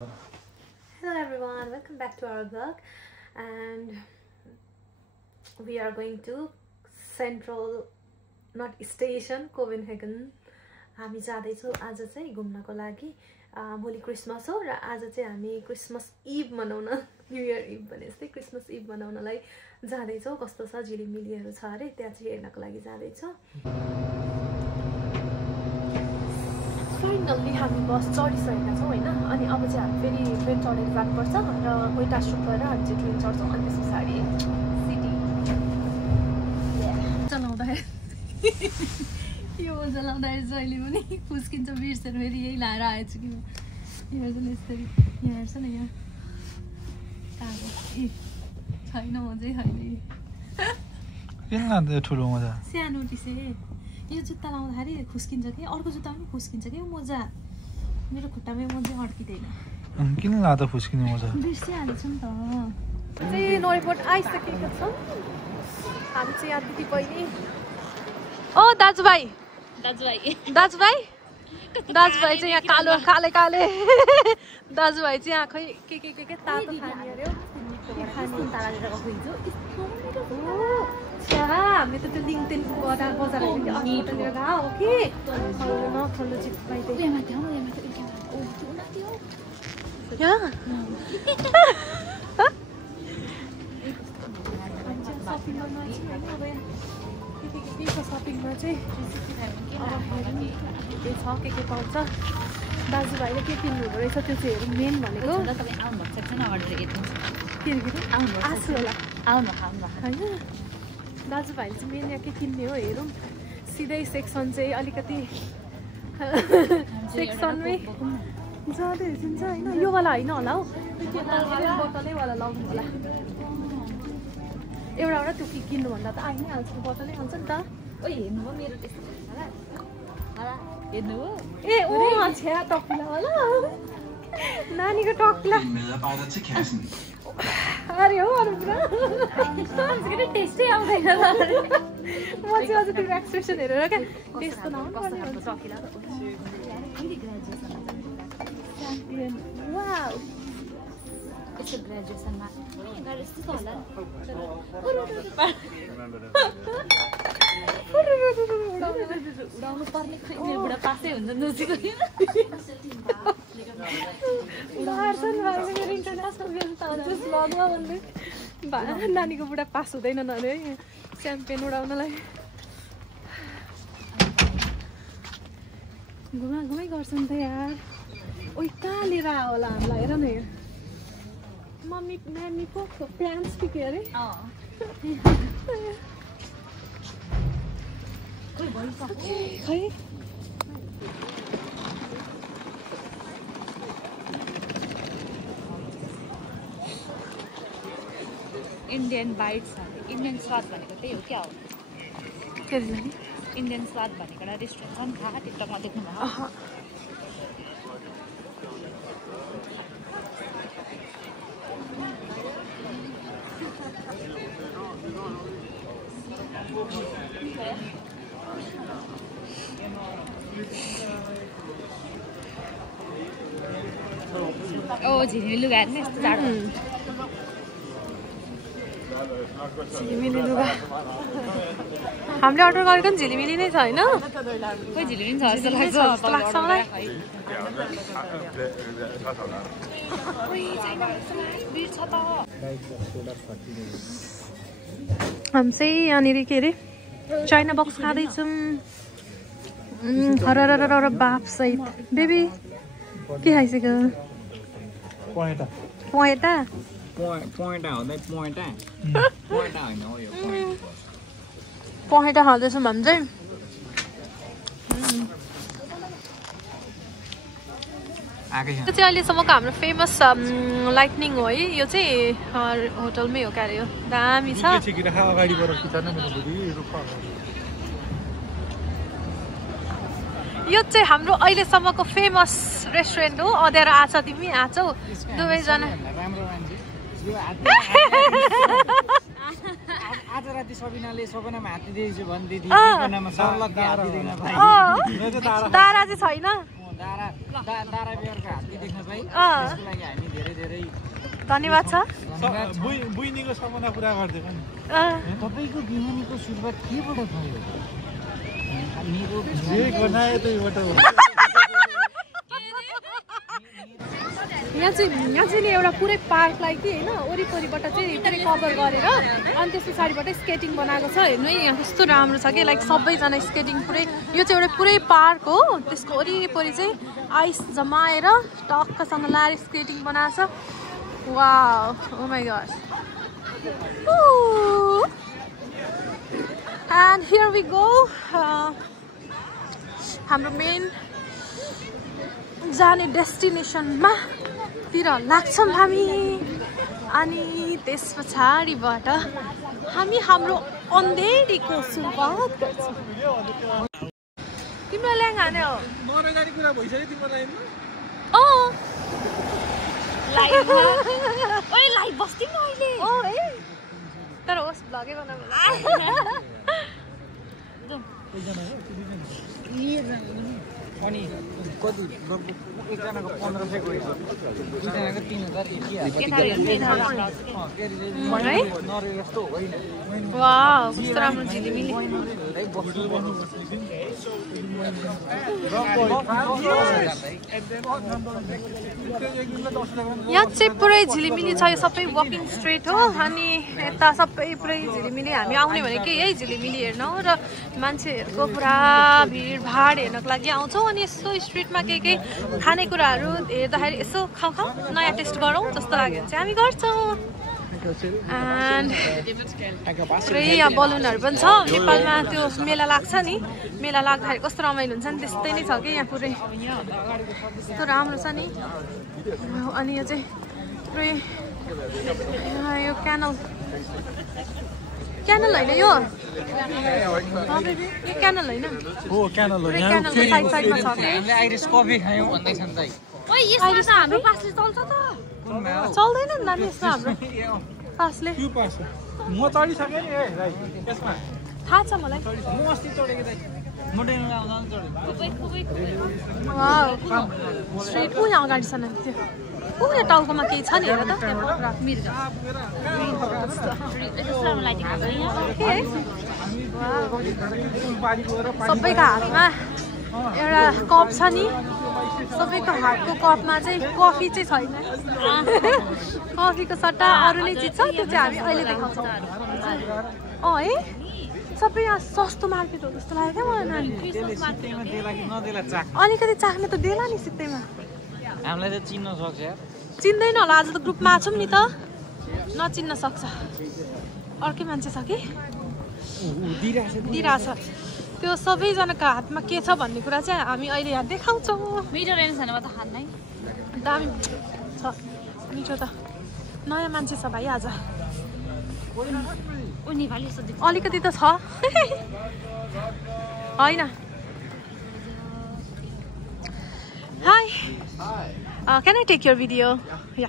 Hello everyone, welcome back to our vlog, and we are going to Central Not Station Copenhagen. हामी जाँदैछौँ आज चाहिँ घुम्नको लागि। भोलि क्रिसमस हो र आज चाहिँ हामी क्रिसमस इभ मनाउन, न्यू इयर इभ भने जस्तै क्रिसमस इभ मनाउनलाई जाँदैछौँ। कस्तो छ झिलिमिलीहरू छ अरे, त्यहाँ चाहिँ हेर्नको लागि जाँदैछौँ। फाइनल्ली हामी बस चढिसकेका छौँ होइन। अनि अब चाहिँ हामी फेरि ट्रेन चढेर जानुपर्छ र कोइटा स्टप गएर हामी चाहिँ ट्रेन चढ्छौँ। अनि त्यस पछाडि सिटी चलाउँदाखेरि यो चलाउँदाखेरि जहिले पनि फुस्किन्छ, बिर्सेर फेरि यही लाएर आएछु कि म। हेर्छ नि यसरी, यहाँ हेर्छ न, यहाँ ए छैन, मजै छैन। किन लाँदै ठुलो मजा? सानो टिसे यो जुत्ता लाउँदाखेरि खुस्किन्छ कि, अर्को जुत्ता पनि खुस्किन्छ कि मोजा। मेरो खुट्टामै मोजै अड्किँदैन। किन लाँदा फुस्किने मजा? बिर्सिहालेछु नि त। चाहिँ नोरेपोर्ट आइसकेको छौँ हामी चाहिँ। यहाँ दिदी बहिनी, ओ दाजुभाइ दाजुभाइ चाहिँ यहाँ कालो काले काले दाजुभाइ चाहिँ यहाँ खै के तातो खाने अरे हामीले त त्यो लिङ्कटेन बजार लिएर गएको हो कि नखल्लो चिप पाइदियो। सपिङमा चाहिँ के छ, के पाउँछ। दाजुभाइले के किन्नु हुँदो रहेछ त्यो चाहिँ हेरौँ। मेन भनेको आसु होला होइन। दाजुभाइले चाहिँ मेन यहाँ के किन्ने हो हेरौँ। सिधै सेक्सन चाहिँ अलिकति सेक्सनमै जाँदै हुन्छ होइन। योवाला होइन होला हौ, बोतलैवाला लगाउनु होला। एउटा त्यो किन्नुभन्दा त आइ नै हाल्छ, बोतलै हाल्छ नि त। ए ओ छ्या टक्ला होला, नानीको टक्ला अरे हो अरू पुरा टेस्टै आउँदैन। म चाहिँ अझ तिम्रो एक्सप्रेसन हेरेर क्या टेस्ट त नहुनुपर्ने हुन्छ। वाउ ग्रेजुएसनमा उडाउनु पर्ने बुढा पासै हुन्छ नानीको बुढा पास हुँदैन अरे है च्याम्पियन उडाउनलाई। घुमाइ गर्छ नि त यार। ओ कहाँ लिएर आयो होला हामीलाई, हेर न। मम्मी नानीको प्लान्स के अरे खै इन्डियन बाइट्स, इन्डियन स्वाद भनेको त्यही हो क्या हो। के अरे इन्डियन स्वाद भनेको एउटा रेस्टुरेन्ट छ नि, थाहा टिकटकमा देख्नुभयो। ओ झिलिमिली लुगा हेर्ने यस्तो जाडो। झिलिमिली लुगा हामीले अर्डर गरेको नि झिलिमिली नै छ होइन। खोइ झिलिमिली छ जस्तो लाग्छ मलाई। हामी चाहिँ यहाँनिर के अरे चाइना बक्स खाँदैछौँ। हर बाफ सहित बेबी के खाइसक्यो? पहेटा खाँदैछौँ हामी चाहिँ। यो चाहिँ अहिलेसम्मको हाम्रो फेमस लाइटनिङ हो है। यो चाहिँ होटलमै हो क्या अरे, यो दामी छ। यो चाहिँ हाम्रो अहिलेसम्मको फेमस रेस्टुरेन्ट हो। अँध्यारो आछ, तिमी आछौ दुवैजना। आज राति सबिनाले सपनामा हात दिएछु भन्दै थियो। दारा चाहिँ छैन। दारा बिहारको हात्ती देख्न पाइ अँ। त्यसको लागि हामी धेरै धेरै धन्यवाद छ बुइनीको सपना पुरा गरिदिएको नि तपाईँको बिहानीको सुरुवात केबाट भयो मेरो जे बनायो त्यहीबाट हो यहाँ चाहिँ नि एउटा पुरै पार्कलाई कि होइन वरिपरिबाट चाहिँ पुरै कभर गरेर अनि त्यस पछाडिबाटै स्केटिङ बनाएको छ हेर्नु है यहाँ कस्तो राम्रो छ कि लाइक सबैजना स्केटिङ पुरै यो चाहिँ एउटा पुरै पार्क हो त्यसको वरिपरि चाहिँ आइस जमाएर टक्कसँग लाएर स्केटिङ बनाएको छ wow oh my god and here we go हाम्रो मेन जाने डेस्टिनेसनमा तिर लाग्छौँ हामी अनि त्यस पछाडिबाट हामी हाम्रो अन्धेरीको सुरुवात गर्छौँ तिम्रो ल्याङ हाने हो नरगाडी कुरा भइसक्यो तिमीलाई लाइभ ओइ लाइभ बस्दिम न अहिले है तर होस् भ्लगै बनाउनु अनि कति एकजनाको 1500 गयो दुईजनाको 3000 नरे जस्तो होइन वाउ कस्तो राम्रो झिलिमिली यहाँ चाहिँ पुरै झिलिमिली छ यो सबै वकिङ स्ट्रिट हो अनि यता सबै पुरै झिलिमिली हामी आउने भनेको यही झिलिमिली हेर्न हो र मान्छेहरूको पुरा भिडभाड हेर्नको लागि आउँछौँ अनि यसो स्ट्रिटमा के खानेकुराहरू हेर्दाखेरि यसो खाउँ नयाँ टेस्ट गरौँ जस्तो लाग्यो भने चाहिँ हामी गर्छौँ एन्ड पुरै यहाँ बलुनहरू पनि छ नेपालमा त्यो मेला लाग्छ नि मेला लाग्दाखेरि कस्तो रमाइलो हुन्छ नि त्यस्तै नै छ कि यहाँ पुरै कस्तो राम्रो छ नि अनि यो चाहिँ पुरै यो क्यानल होइन यो क्यानल होइन हो क्यानल हो क्यानलको साइड साइडमा छ कि हामीले आइरिस कफी खायौँ भन्दैछन् त ओइ यसमा त हाम्रो पासले चल्छ त चल्दैन नि नानी यसमा हाम्रो पासले के पास म चढिसकेँ नि है यसमा थाहा छ मलाई म अस्ति चढेको दाइ म डेलो आउँदा चढेको वाउ स्ट्रेट ऊ यहाँ अगाडि छ नानी त्यो ऊ यहाँ टाउकोमा केही छ नि हेर त त्यहाँ मिर्ग यसो लाइटिङ छ यहाँ सबैको हातमा एउटा कप छ नि सबैको हातको कपमा चाहिँ कफी चाहिँ छैन कफीको सट्टा अरू नै चिज छ त्यो चाहिँ हामी अहिले देखाउँछौँ है सबै यहाँ सस्तो मार्केट हो जस्तो लाग्यो क्या मलाई नानी अलिकति चाख्ने त देला नि सित्तैमा हामीलाई त चिन्न सक्छ यार चिन्दैन होला आज त ग्रुपमा छौँ नि त नचिन्न सक्छ अर्कै मान्छे छ कि दिइरहेछ त्यो सबैजनाको हातमा के छ भन्ने कुरा चाहिँ हामी अहिले यहाँ देखाउँछौँ मिठो रहेन छैन म त खान्नै दामी छ मिठो त नयाँ मान्छे छ भाइ आज ओ नेपाली जस्तो देख्छ अलिकति त छ होइन high can I take your video? Yeah.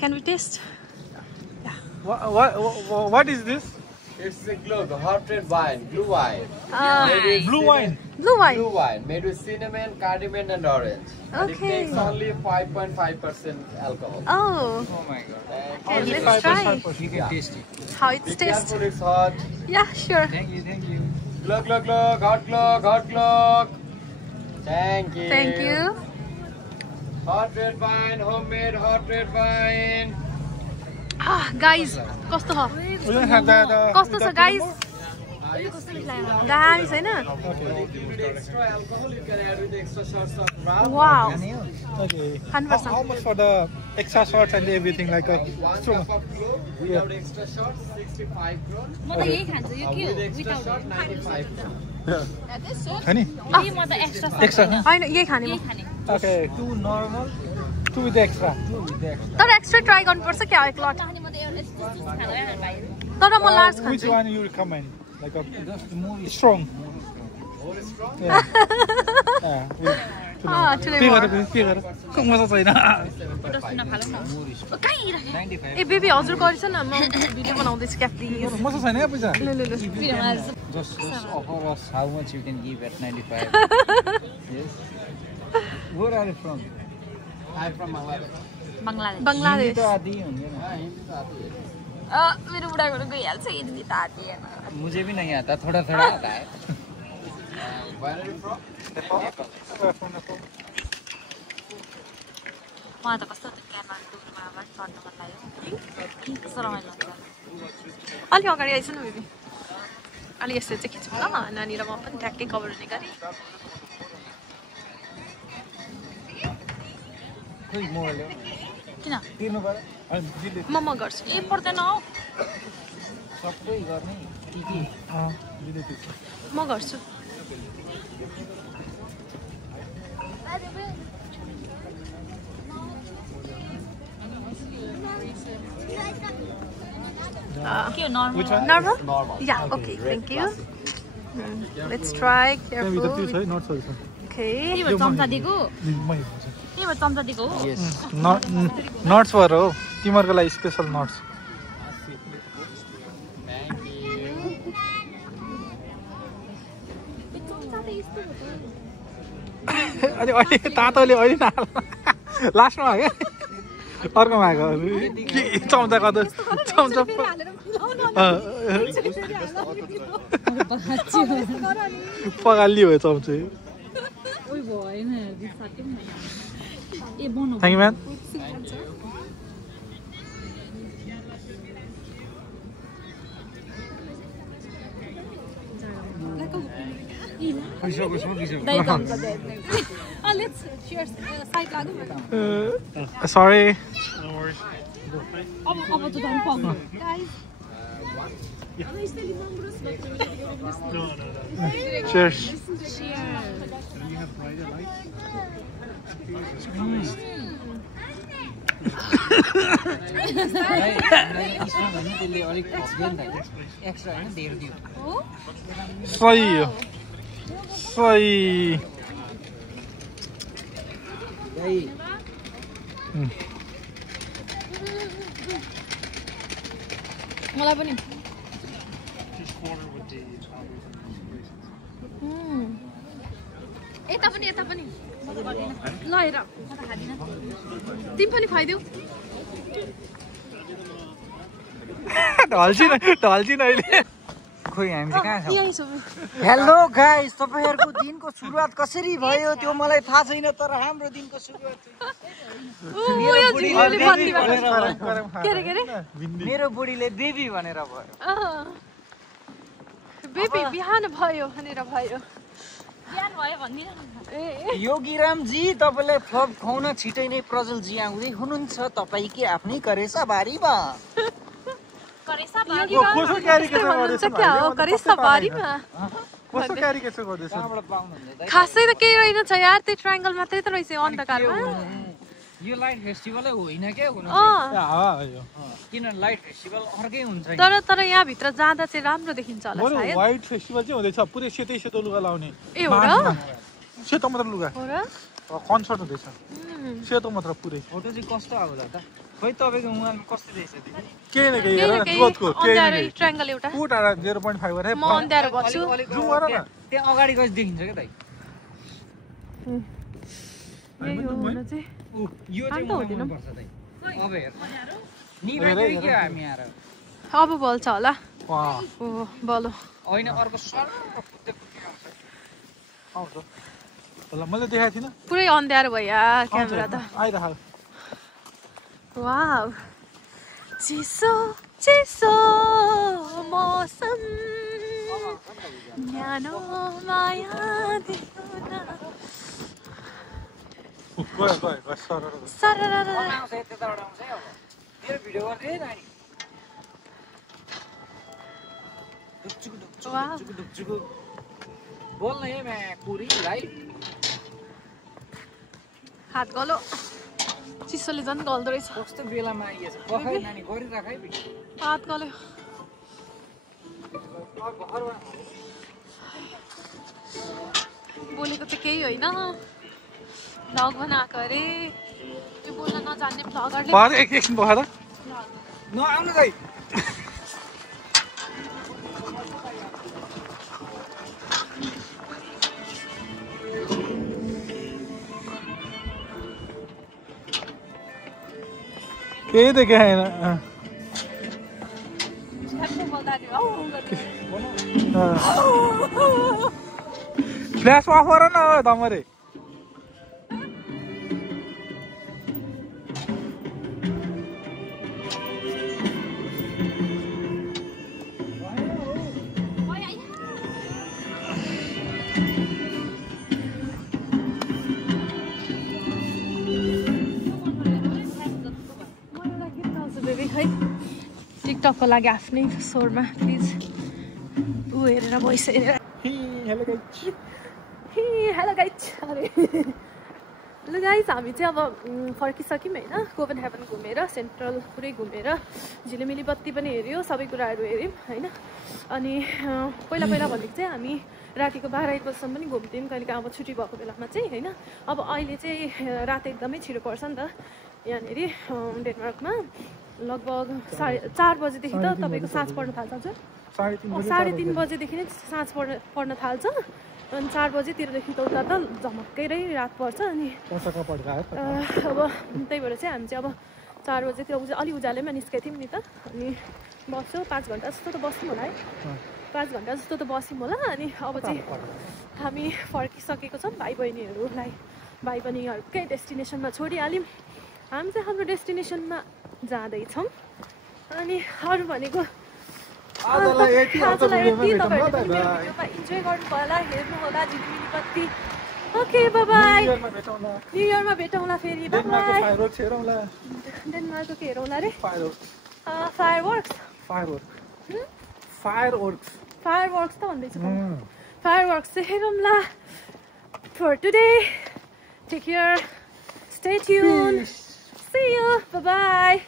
Can we taste? What is this? It's a glug, hot red wine, blue wine. Blue wine. Blue wine. Blue wine made with cinnamon, cardamom, and orange. And it Okay. takes only 5.5% alcohol. Oh, Oh my god. okay, let's try. You can taste it. How Be it's taste? careful, it's hot. Yeah, sure. Thank you. Glug, glug, glug, hot glug, hot glug. Thank you. Thank you. Hot red wine, homemade hot red wine. Guys, कस्तो छ? We don't have that. कस्तो छ guys? दामी छैन? If you need extra alcohol, you can add with extra shots of rum. Wow. Okay. 100%. How much for the extra shots and everything like a 1 strong? cup of glug without extra shots, 65 kron. म त यही खान्छु यो के हो With extra shot, without 95 kron. Honey? यही म त एक्स्ट्रा Extra? होइन यही खाने म यही खाने Okay. 2 normal, 2 with the extra. 2 with the extra. तर एक्स्ट्रा ट्राई गर्नुपर्छ क्या एक लट अनि म त एउटा यस्तो खाँदैन भाइ तर म लार्ज Which खान्छु one you recommend? Like a Just more strong. More strong? Yeah. ठुलै पे भयो। गरेर पे गरेर मजा छैन फोटो सुन्न फालौँ न कहीँ राखेँ 95. ए बेबी हजुर गरिछ न म भिडियो बनाउँदैछु क्या प्लिज मजा छैन है पैसा ल ल ल Just offer us how much you can give at 95. Yes. Where are you from? I'm from Bangladesh. Bangladesh Bangladesh तो आती ही होंगे ना. हिंदी तो आती है. मेरो बुढाको गइहाल्छ हिन्दी त आएन मुझे भी नहीं आता, थोड़ा थोड़ा आता है. Where are you from? मलाई त कस्तो क्यामेरा चढ्न मन लाग्यो कस्तो रमाइलो हुन्छ अलि अगाडि आइस न बेबी अलि यस्तो चाहिँ खिचौँ ल नानी र म पनि ठ्याक्कै कभर हुने गरी खोइ मोबाइल हो किन तिर्नु पर्यो अनि दिदी म गर्छु ए पर्दैन हौ सबै गर्ने के दिदी तिर्छ म गर्छु के हो normal Which one? Normal? Normal. Yeah, okay, thank you. Let's try त्यहाँ भित्र त्यो छ careful. है नट सरी छ Okay. के भयो चम्चा दिएको म हेर्छु के भयो चम्चा दिएको हो नट्स भएर हो तिमीहरूको लागि स्पेसल नट्स Thank you. अनि अहिले तातोले अहिले नहाल लास्टमा आयो क्या अर्कोमा आएको के चम्चा कता चम्चा पगाली भयो चम्चे थ्याङ्क यू म्याम सरी अब त झन् पाउँदैन Cheers. त्यसले अलिक एक्स्ट्रा होइन धेरै दियो सही हो सही मलाई पनि यता पनि ल हेर तिमी पनि खुवाइदेऊ ढल्छिन अहिले खोइ हामी चाहिँ कहाँ छौँ यही छु हेलो गाइस तपाईहरुको दिनको सुरुवात कसरी भयो त्यो मलाई थाहा छैन तर हाम्रो दिनको सुरुवात मेरो बुढीले बेबी भनेर भयो बेबी बिहान भयो भनेर भयो बिहान भयो भन्दिन योगीराम जी तपाईलाई फ्लप खुवाउन छिटै नै प्रजल जी आउँदै हुनुहुन्छ तपाईकै आफ्नै करेसा बारीमा करेसा कसो क्यारिकेचर गर्दैछ क्या हो करेसा बारीमा कस्तो क्यारिकेचर गर्दैछ कहाँबाट पाउनुहुन्छ खासै त केही रहेनछ यार त्यही ट्रायंगल मात्रै त रहेछ अन्धकारमा यो लाइट फेस्टिभलै होइन क्या हुन किन लाइट फेस्टिभल अर्कै हुन्छ तर यहाँ भित्र जाँदा चाहिँ राम्रो देखिन्छ होला सायद व्हाइट फेस्टिभल चाहिँ हुँदैछ पुरै सेतो लुगा लाउने ए हो र सेतो मात्र लुगा हो र कन्सर्ट हुँदैछ सेतो मात्र पुरै फोटो चाहिँ कस्तो आउँछ त खै तपाईको मोबाइलमा कस्तो देख्छ तिमी केही न केही हेर ग्रोथको अन्धारै ट्रायंगल एउटा फुट 0.5 गरे म अन्धारो भन्छु जुम गर न त्यहाँ अगाडि गएपछि देखिन्छ क्या दाइ यही हो हुन चाहिँ यो चाहिँ मलाई मनपर्छ दाइ अब हेर निभाइदियो क्या हामी आएर अब बल्छ होला वाह ओ बलो होइन अर्को सर्को फुट्दै आउँछ ल मैले देखाएको थिइनँ पुरै अन्धारो भयो यार क्यामेरा त आइराख वाउ चिसो चिसो मौसम न्यानो माया दिउन गयो सररर आउँछ त्यताबाट आउँछ है अब मेरो भिडियो गर्दै नानी वाउ ढुकचुकु बोल्न है म्या पुरी राइट हात गलो चिसोले झन् गल्दो रहेछ कस्तो बेलामा आइएछ पखाइ नानी गरिराख है भिडियो हात गल्यो बोलेको चाहिँ केही होइन भ्लग बनाएको अरे त्यो बोल्न नजान्ने भ्लगरले पहाड एकछिन बखाएर नआउनु दाइ केही देखे छैन फ्ल्यास अफ गर न हो तमरे टिकटकको लागि आफ्नै स्वरमा प्लिज ऊ हेरेर भोइस हेरेर हेलो गाइस हेलो गाइस अरे ल गाइस हामी चाहिँ अब फर्किसक्यौँ होइन कोपेनहेगन घुमेर सेन्ट्रल पुरै घुमेर झिलिमिली बत्ती पनि हेऱ्यो सबै कुराहरू हेऱ्यौँ होइन अनि पहिला भनेको चाहिँ हामी रातिको 12-1 बजीसम्म पनि घुम्थ्यौँ कहिलेकाहीँ अब छुट्टी भएको बेलामा चाहिँ होइन अब अहिले चाहिँ रात एकदमै छिटो पर्छ नि त यहाँनिर डेनमार्कमा लगभग 4 बजेदेखि त तपाईँको साँझ पर्न थाल्छ हजुर 3:30 बजेदेखि नै साँझ पर्न थाल्छ अनि 4 बजेतिरदेखि त उता त झमक्कै रात पर्छ अनि अब त्यही भएर चाहिँ हामी चाहिँ अब 4 बजेतिर अलि उज्यालोमा निस्केको थियौँ नि त अनि बस्यो 5 घन्टा जस्तो त बस्यौँ होला है 5 घन्टा जस्तो त बस्यौँ होला अनि अब चाहिँ हामी फर्किसकेको छौँ भाइ बहिनीहरूकै डेस्टिनेसनमा छोडिहाल्यौँ हामी चाहिँ हाम्रो डेस्टिनेसनमा जाँदैछौँ अनि अरू भनेको आजलाई यति इन्जोय गर्नु होला हेर्नु होला झिलिमिली बत्ती ओके बाई न्यु इयरमा भेटौँला फेरि डेनमार्कको के हेरौँला रे फायरवर्क्स त भन्दैछु फायरवर्क्स चाहिँ हेरौँला for today take care stay tune see you bye bye